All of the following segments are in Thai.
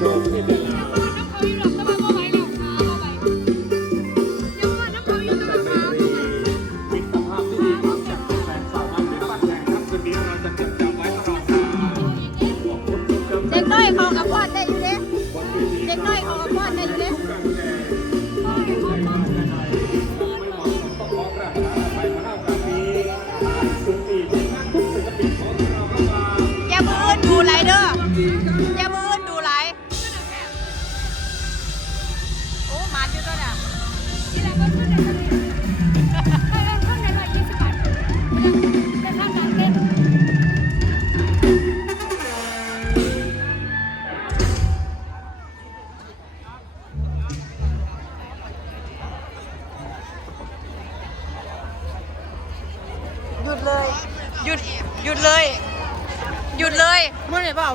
เ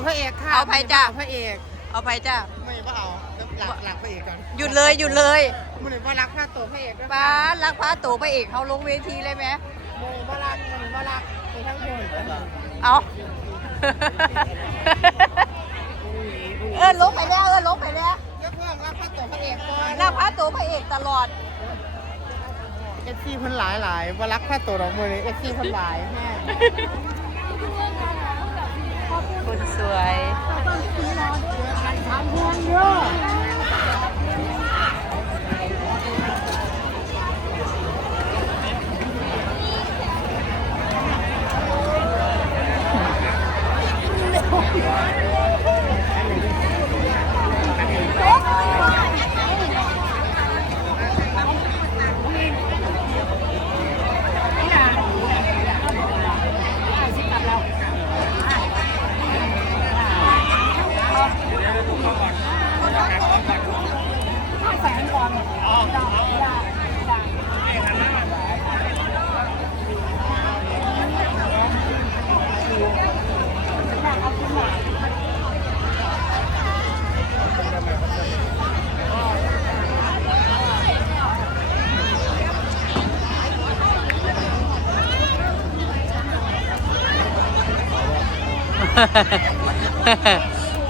พระเอกค่ะเอาไปจ้ะ พระเอก เอาไปจ้า ไม่ว่าเอาหลักหลักพระเอกก่อนหยุดเลยหยุดเลยเมื่อไหร่ว่ารักพระตัวพระเอกด้วยป้าดรักพระตู่พระเอกเขาลงเวทีเลยไหมเมื่อไหร่ว่ารักเมื่อไหร่ว่ารักมีทั้งคนเอา เออลงไปแล้วเออลงไปแล้วยกเลิกรักพระตัวพระเอกก่อนรักพระตู่พระเอกตลอด เอฟซีพันหลายหลายว่ารักพระตัวดอกมือเลยเอฟซีพันหลายแม่ คนสวย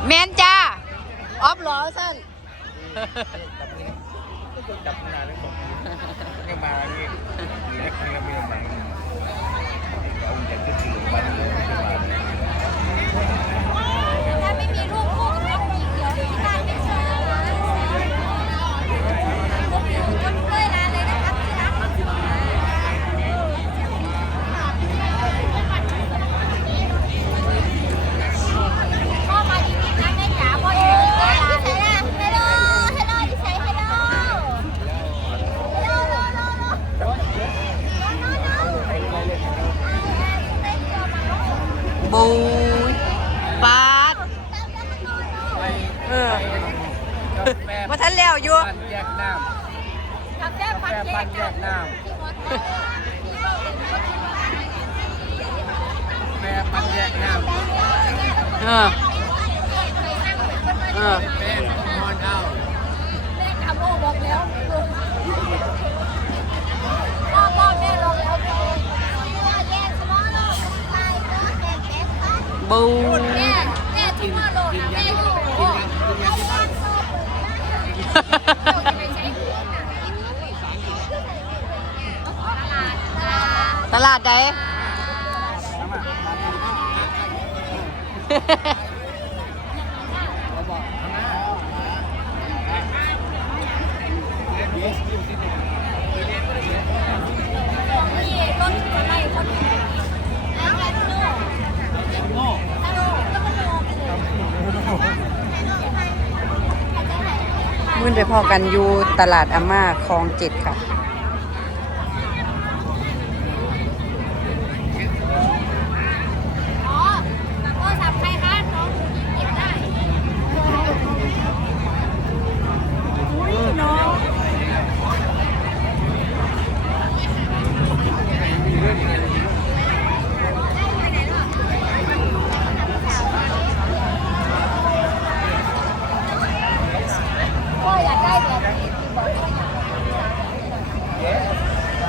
แมนจ้า ออฟเหรอสั้นจับนานเลยผมยังมาเนี่ยมีนักเรียนมีอะไรเอาเด็กที่ถือวันเลยมา ถ้าไม่มีรูปคู่กับน้องหญิงเดี๋ยวพี่การไม่เชิญรูปหญิงก็เลยลาเลยนะครับที่รักพ่อมาที่นี่นะแม่จ๋าพ่ออยู่ที่ลาที่ไหนล่ะฮัลโหลฮัลโหลที่ไหนฮัลโหลฮัลโหลฮัลโหลฮัลโหลฮัลโหล บูปาดเออว่าท่านแล้วอยู่ปั้นแยกน้กับแก้ำปันแค่แยปั้กนแยกันกน้ำแม่ปั้นแยกน้ำเออเออเป็นมอนเอา แม่กับโมบอกแล้วพ่อพ่อแม่ลงแล้วแยกสมองลงตายเนาะแยกแย กค่ะบูแม่แม่ที่ว่าลงนะแม่อยู่เอาบ้านโซ่เปิดนะเราจะไปใช้หัวตลาดตลาดตลาดใด นี่รถอะไร พื่อนไปพอกันอยู่ตลาดอาม่าคลองเจ็ดค่ะ อ๋อโทรศัพท์ใครคะน้องเก็บได้ ก็อยากได้แบบนี้ที่บอกว่าอยากได้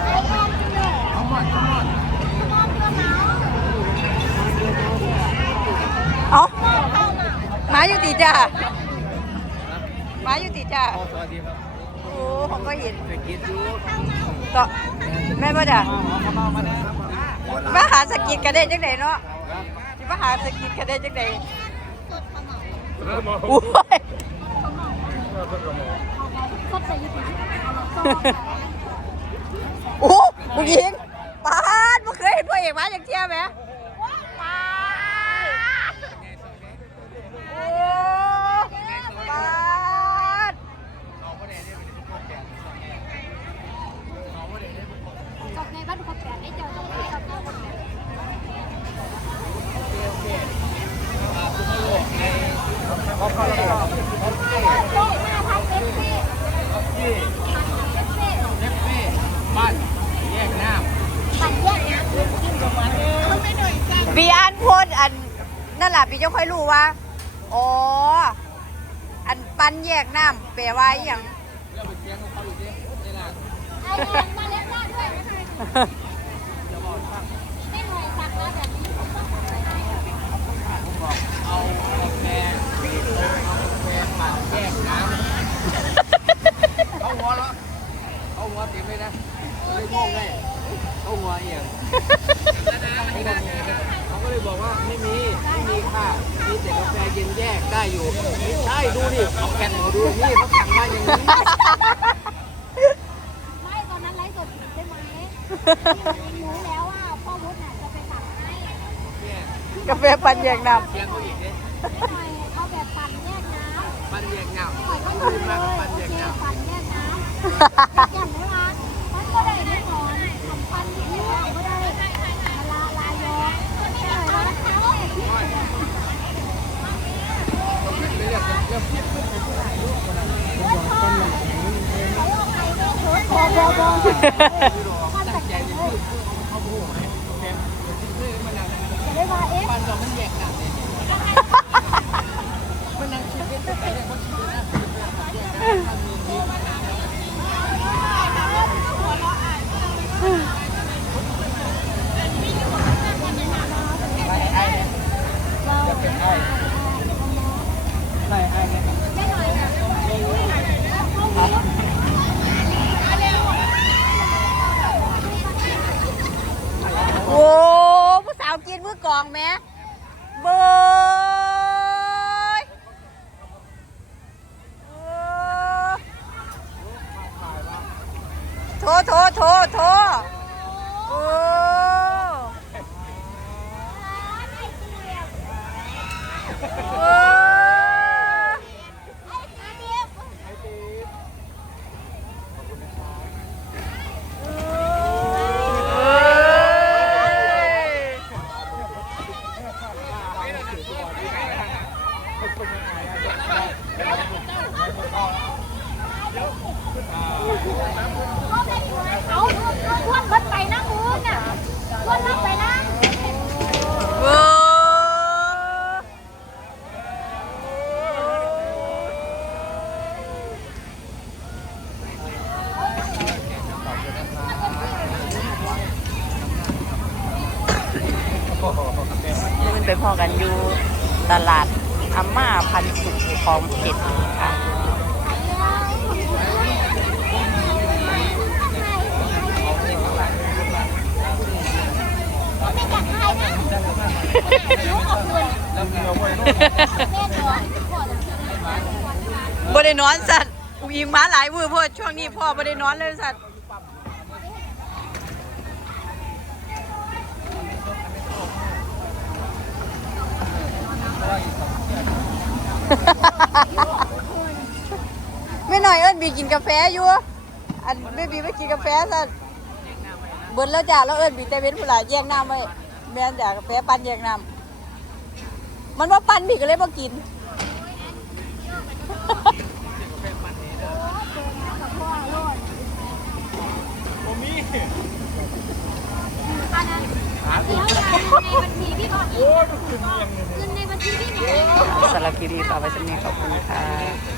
ไอ้แอนจิเน่เอาหมดเอาหมดเอาหมดเอาหมด เอ้าเข้ามาหมาอยู่ติจ้าหมาอยู่ติจ้าสวัสดีครับโอ้ผมก็เห็นไปกินดูต่อแม่นบ่จ้ะเขามามาแน่มาหาสกิดกันได้จังไดเนาะสิมาหาสกิดกันได้จังไดโอ้ยก็จะยึดถือโอ้ผู้หญิงปานบ่เคยเห็นพระเอกมาอย่างเที่ยไหมปานโอ้ปาน กับในบ้านคนแก่ได้เจอตรงนี้กับเจ้าคนแก่โลกมาทางเอฟซี ที่ เอฟซี เล็กเฟ่บ้านแยกน้ ปั่นแยกน้ำกินกับหวานมันไม่หน่อยจ้า ปีอันพูด อันนั่นแหละปีจะค่อยรู้ว่า อ๋อ อันปันแยกน้ำแปลว่าอหย่าง เราไปเชียงของเขาอยู่ที่นี่นะไอ้เรื่องมาเล็กน้อยด้วยไม่หน่อยสักนะแบบนี้เอาแกงแกงปั่นแยกน้ำเอาหัวแล้วเอาหัวเต็มเลยนะเลยโง่ไงเอาหัวเอียงไม่ได้มีนะเขาก็เลยบอกว่าไม่มีไม่มีค่ะ มีแต่กาแฟเย็นแยกได้อยู่ไม่ใช่ดูดิเอาแกนมาดูนี่เขาสั่งมาอย่างนี้ ไม่ตอนนั้นไลฟ์สดใช่ไหมที่ รู้แล้วว่าพ่อวุฒิน่ะจะไปสั่งให้กาแฟปันแยกน้เชียงเขาอีกเนี่ยไม่หน่อยเขาแบบปั่นแยกน้ำปันแยกเงาหน่อยก็ขึ้ดูนเลยโอเคปั่นแยกน้ำอย่างนี้นะมันก็ได้ไม่ถอนทำปั่นแยกก็ได้ลาลายอใช่ไหมนะเขาเอกที่บอบอบอมันแต่ใจเลย จะได้ว่าเอ๊ะปันเรามันแยกเงาเนี่ยำโอ้ผู้สาวกินมือกองแม่ เบยโทโทโทโทโถโอ้โอ้ เอาทวนรถไปนะคุณน่ะทวนรถไปนะ โอ้มันไปพอกันอยู่ตลาดอาม่า พันสุขของเจ็ดค่ะไม่จัดให้นะหิวกับคุณแม่นอนก่อนก่อนบ่ได้นอนสัตว์อุ้งอิงมาหลายมือพราะช่วงนี้พ่อบ่ได้นอนเลยสัตว์ ไม่หน่อยเอิญบีกินกาแฟอยู่อันเบบีไม่กินกาแฟซะเบิดแล้วจ้าแล้วเอิ้นบีแต่เว้นผู้หลายแย่งน้ำไว้แม่นจ้ากาแฟปั่นแย่งน้ำมันว่าปั่นบีก็เลยบ่กินอันนั้น เดี๋ยวในบัญชีพี่ก่อนเงินในบัญชีพี่ก่อนสารบคลิปนี้ฝากไว้สักนิดขอบคุณค่ะ